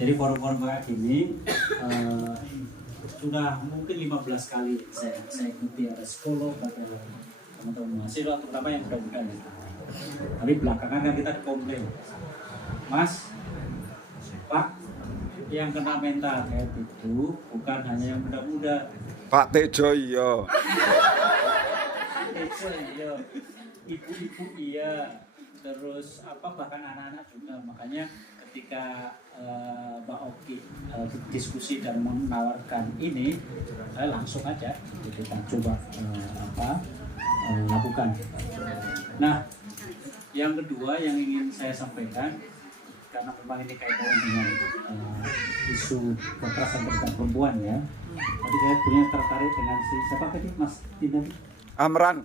Jadi forum-forum kayak gini sudah mungkin 15 kali saya ikuti, ada psikolog, ada teman-teman mahasiswa, terutama yang muda-muda. Tapi belakangan kan kita komplain, Mas, Pak, yang kena mental health itu bukan hanya yang muda-muda. Pak Tejo iya. Tejo iya, ibu-ibu iya, terus bahkan anak-anak juga. Makanya ketika Mbak Oki diskusi dan menawarkan ini, saya langsung aja kita coba lakukan. Nah, yang kedua yang ingin saya sampaikan, karena memang ini kaitannya dengan isu kekerasan terhadap perempuan ya. Tadi saya punya tertarik dengan siapa tadi, Mas Tina? Amran.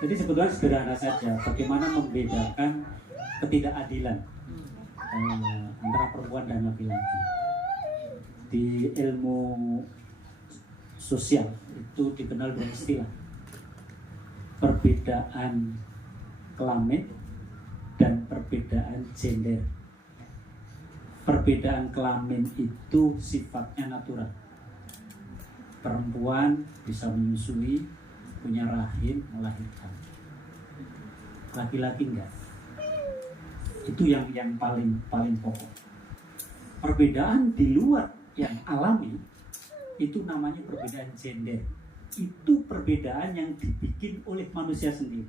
Jadi sebetulnya sederhana saja, bagaimana membedakan ketidakadilan antara perempuan dan laki-laki. Di ilmu sosial itu dikenal dengan istilah perbedaan kelamin dan perbedaan gender. Perbedaan kelamin itu sifatnya natural. Perempuan bisa menyusui, punya rahim, melahirkan. Laki-laki enggak. Itu yang paling pokok. Perbedaan di luar yang alami itu namanya perbedaan gender. Itu perbedaan yang dibikin oleh manusia sendiri.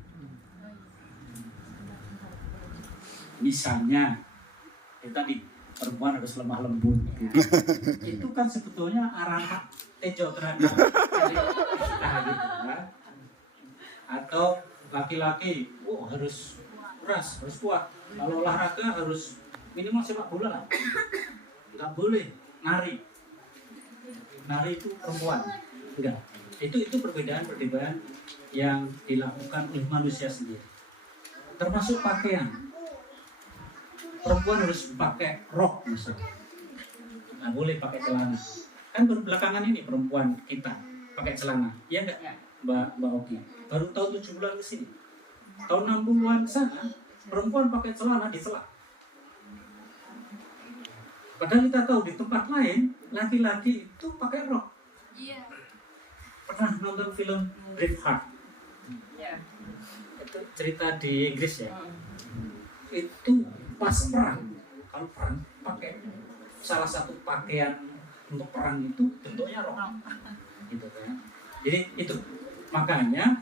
Misalnya, tadi perempuan harus lemah lembut. Gitu. Itu kan sebetulnya arahan Tejo terhadap kita gitu kan. Atau laki-laki, harus keras, harus kuat. Kalau olahraga harus minimal sepak bola lah. Nggak boleh nari. Nari itu perempuan. Enggak. Itu perbedaan yang dilakukan oleh manusia sendiri. Termasuk pakaian. Perempuan harus pakai rok misalnya. Nggak boleh pakai celana. Kan baru belakangan ini perempuan kita pakai celana. Iya enggak, Mbak Oki? Baru tahun 70-an ke sini. Tahun 60-an sana, perempuan pakai celana dicela. Padahal kita tahu di tempat lain, laki-laki itu pakai rok. Iya. Pernah nonton film Braveheart? Iya. Itu cerita di Inggris ya. Itu pas perang, kalau perang pakai salah satu pakaian untuk perang itu bentuknya rok, gitu kan. Jadi itu makanya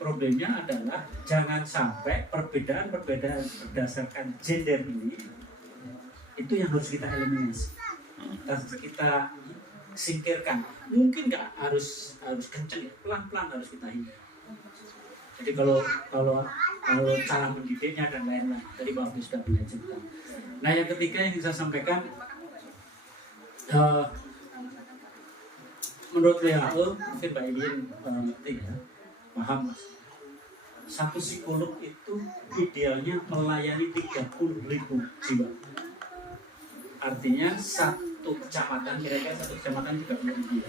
problemnya adalah jangan sampai perbedaan berdasarkan gender ini itu yang harus kita eliminasi, kita singkirkan. Mungkin nggak harus kenceng, pelan-pelan harus kita hindari. Jadi kalau cara mendidiknya dan lain-lain, tadi Pak sudah punya cerita. Nah, yang ketiga yang saya sampaikan, menurut WHO, mungkin Mbak Ilin ngerti ya, paham Mas. Satu psikolog itu idealnya melayani 30.000 jiwa. Artinya satu kecamatan, kira-kira satu kecamatan 30.000.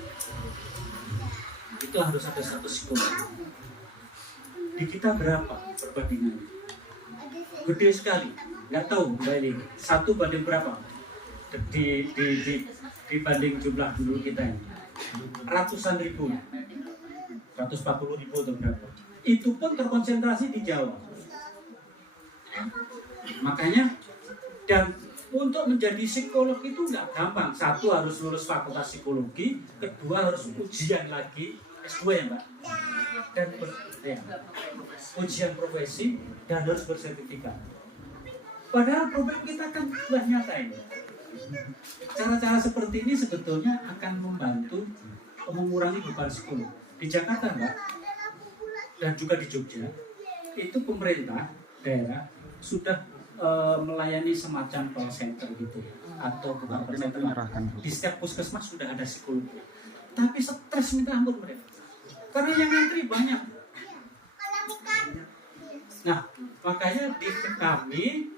Itu harus ada satu psikolog. Di kita berapa perbandingannya? Gede sekali. Nggak tahu Mbak Ilin, 1 banding berapa? Dibanding jumlah penduduk kita ini. Ratusan ribu, 140.000 atau berapa? Itu pun terkonsentrasi di Jawa. Makanya, dan untuk menjadi psikolog itu nggak gampang. 1 harus lulus fakultas psikologi, 2 harus ujian lagi S2 ya Mbak, dan ujian profesi dan harus bersertifikat. Padahal problem kita kan sudah nyata ini. Cara-cara seperti ini sebetulnya akan membantu mengurangi beban psikolog. Di Jakarta Mbak, dan juga di Jogja, itu pemerintah daerah sudah melayani semacam call center gitu, atau bukan call center, di setiap puskesmas sudah ada psikolog. Tapi stres minta ampun mereka, karena yang ngantri banyak. Nah, makanya di kami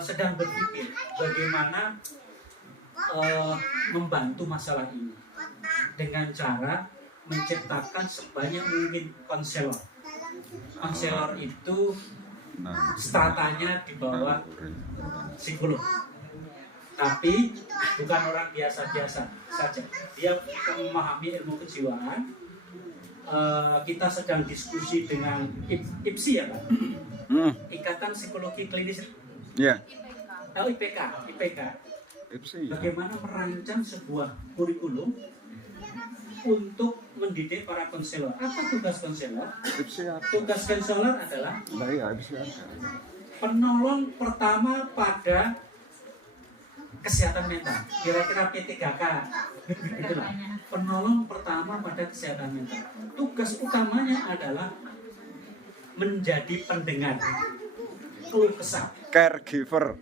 sedang berpikir bagaimana membantu masalah ini dengan cara menciptakan sebanyak mungkin konselor. Konselor itu stratanya di bawah psikolog. Tapi bukan orang biasa-biasa saja. Dia memahami ilmu kejiwaan. Kita sedang diskusi dengan IPSI ya Pak? Ikatan Psikologi Klinis. Ya. IPK. IPSI. Bagaimana merancang sebuah kurikulum untuk mendidik para konselor. Apa tugas konselor? IPSI apa? Tugas konselor adalah Lah ya, IPSI apa? penolong pertama pada kesehatan mental. Kira-kira P3K. Itulah. Penolong pertama pada kesehatan mental. Tugas utamanya adalah menjadi pendengar keluh kesah. Caregiver.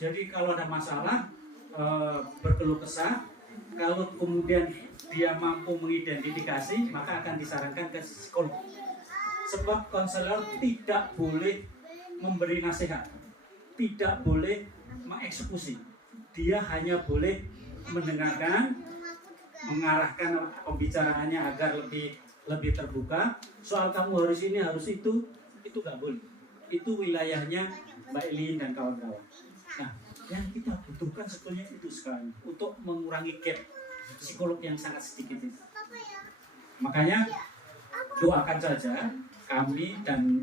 Jadi kalau ada masalah berkeluh kesah, kalau kemudian dia mampu mengidentifikasi, maka akan disarankan ke psikolog. Sebab konselor tidak boleh memberi nasihat, tidak boleh mengeksekusi. Dia hanya boleh mendengarkan, mengarahkan pembicaraannya agar lebih terbuka. Soal kamu harus ini, harus itu nggak boleh. Itu wilayahnya Mbak Elin dan kawan-kawan. Nah, yang kita butuhkan sebetulnya itu sekarang untuk mengurangi gap psikolog yang sangat sedikit itu. Makanya doakan saja, kami dan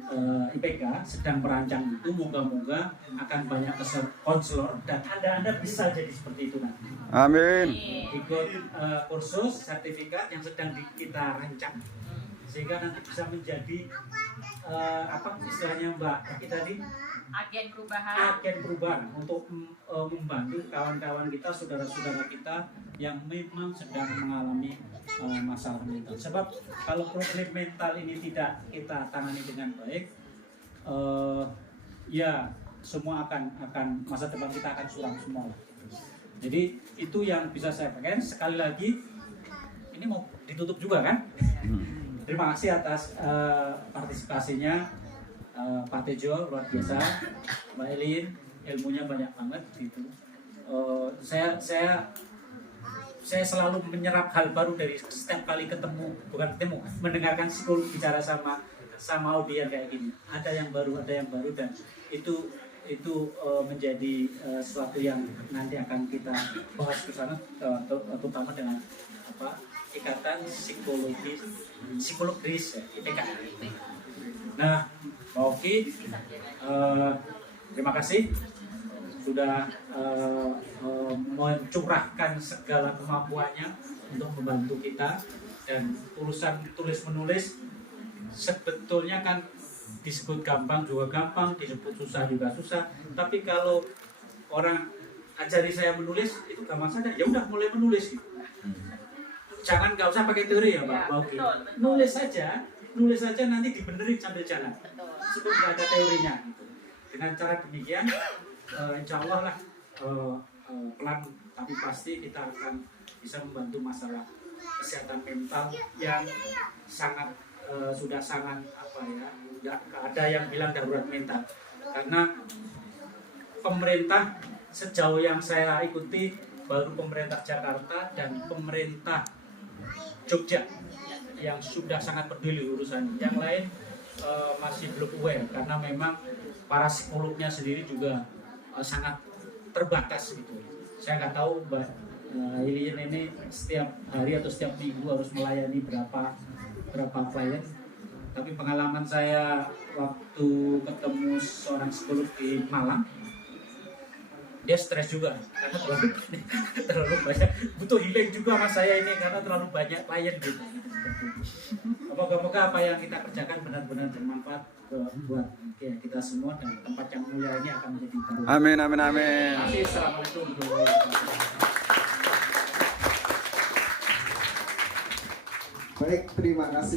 IPK sedang merancang itu, moga-moga akan banyak konselor dan Anda bisa jadi seperti itu nanti. Amin. Ikut kursus sertifikat yang sedang kita rancang sehingga nanti bisa menjadi apa istilahnya Mbak kita tadi, agen perubahan untuk membantu kawan-kawan kita, saudara-saudara kita yang memang sedang mengalami masalah mental. Sebab kalau problem mental ini tidak kita tangani dengan baik, ya semua akan masa depan kita akan suram semua. Jadi itu yang bisa saya pakai. Sekali lagi ini mau ditutup juga kan? Terima kasih atas partisipasinya Pak Tejo, luar biasa. Mbak Elin, ilmunya banyak banget gitu. Saya selalu menyerap hal baru dari setiap kali mendengarkan psikolog bicara sama audiens kayak gini. Ada yang baru dan itu menjadi sesuatu yang nanti akan kita bahas ke sana, terutama dengan Ikatan Psikolog Gris, IPK. Nah, Pak Oki, terima kasih sudah mencurahkan segala kemampuannya untuk membantu kita. Dan urusan tulis menulis sebetulnya kan disebut gampang juga gampang, disebut susah juga susah. Tapi kalau orang ajari saya menulis itu gampang saja, ya udah mulai menulis gitu. Jangan, nggak usah pakai teori ya Pak Oki. Nulis saja nanti dibenerin sambil jalan. Sebab nggak ada teorinya gitu. Dengan cara demikian insya Allah lah pelan tapi pasti kita akan bisa membantu masalah kesehatan mental yang sangat sudah sangat nggak ada yang bilang darurat mental, karena pemerintah sejauh yang saya ikuti baru pemerintah Jakarta dan pemerintah Jogja yang sudah sangat peduli urusan. Yang lain masih belum aware karena memang para psikolognya sendiri juga sangat terbatas gitu. Saya nggak tahu Mbak Ilian ini setiap hari atau setiap minggu harus melayani berapa klien. Tapi pengalaman saya waktu ketemu seorang psikolog di Malang, dia stres juga karena terlalu banyak, butuh healing juga mas saya ini karena terlalu banyak klien gitu. Moga-moga apa yang kita kerjakan benar-benar bermanfaat buat kita semua dan tempat yang mulia ini akan menjadi baru. Amin, amin, amin. Terima kasih. Assalamualaikum warahmatullahi wabarakatuh. Baik, terima kasih.